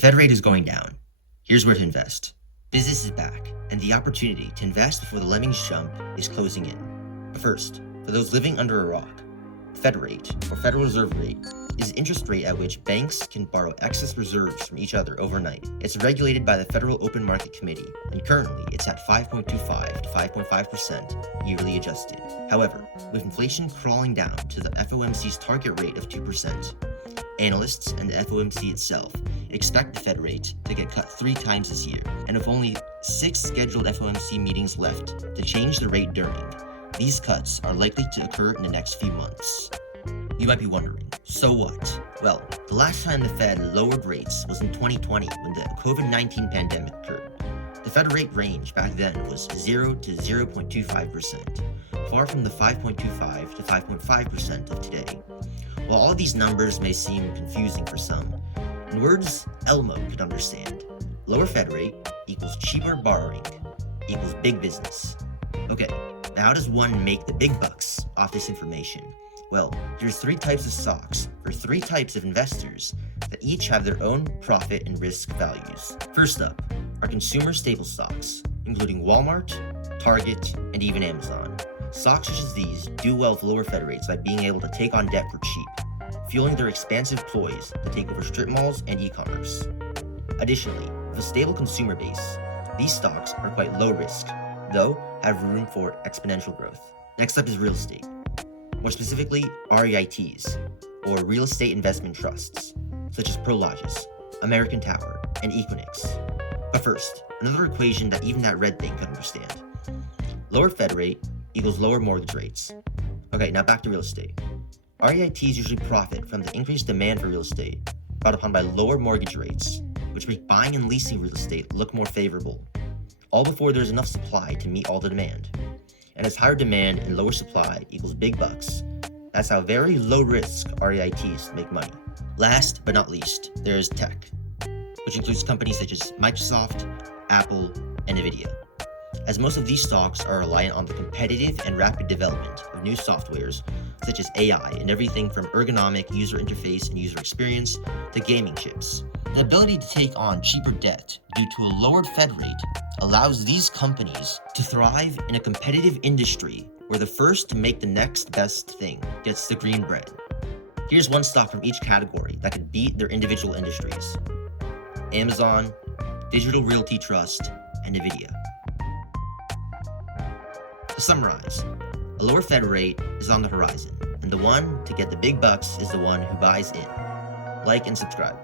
Fed rate is going down. Here's where to invest. Business is back, and the opportunity to invest before the lemmings jump is closing in. But first, for those living under a rock, Fed rate, or Federal Reserve rate, is the interest rate at which banks can borrow excess reserves from each other overnight. It's regulated by the Federal Open Market Committee, and currently it's at 5.25 to 5.5% yearly adjusted. However, with inflation crawling down to the FOMC's target rate of 2%, analysts and the FOMC itself expect the Fed rate to get cut 3 times this year, and with only 6 scheduled FOMC meetings left to change the rate during, these cuts are likely to occur in the next few months. You might be wondering, so what? Well, the last time the Fed lowered rates was in 2020 when the COVID-19 pandemic occurred. The Fed rate range back then was 0 to 0.25%, far from the 5.25 to 5.5% of today. While all these numbers may seem confusing for some, in words Elmo could understand, lower Fed rate equals cheaper borrowing equals big business. Okay, now how does one make the big bucks off this information? Well, there's 3 types of stocks for 3 types of investors that each have their own profit and risk values. First up are consumer staple stocks, including Walmart, Target, and even Amazon. Stocks such as these do well with lower Fed rates by being able to take on debt for cheap, fueling their expansive ploys to take over strip malls and e-commerce. Additionally, with a stable consumer base, these stocks are quite low risk, though have room for exponential growth. Next up is real estate. More specifically, REITs, or real estate investment trusts, such as Prologis, American Tower, and Equinix. But first, another equation that even that red thing could understand. Lower Fed rate equals lower mortgage rates. Okay, now back to real estate. REITs usually profit from the increased demand for real estate, brought upon by lower mortgage rates, which make buying and leasing real estate look more favorable, all before there's enough supply to meet all the demand. And as higher demand and lower supply equals big bucks, that's how very low risk REITs make money. Last but not least, there is tech, which includes companies such as Microsoft, Apple, and Nvidia. As most of these stocks are reliant on the competitive and rapid development of new softwares such as AI and everything from ergonomic user interface and user experience to gaming chips. The ability to take on cheaper debt due to a lowered Fed rate allows these companies to thrive in a competitive industry where the first to make the next best thing gets the green bread. Here's one stock from each category that could beat their individual industries: Amazon, Digital Realty Trust, and Nvidia. To summarize, a lower Fed rate is on the horizon, and the one to get the big bucks is the one who buys in. Like and subscribe.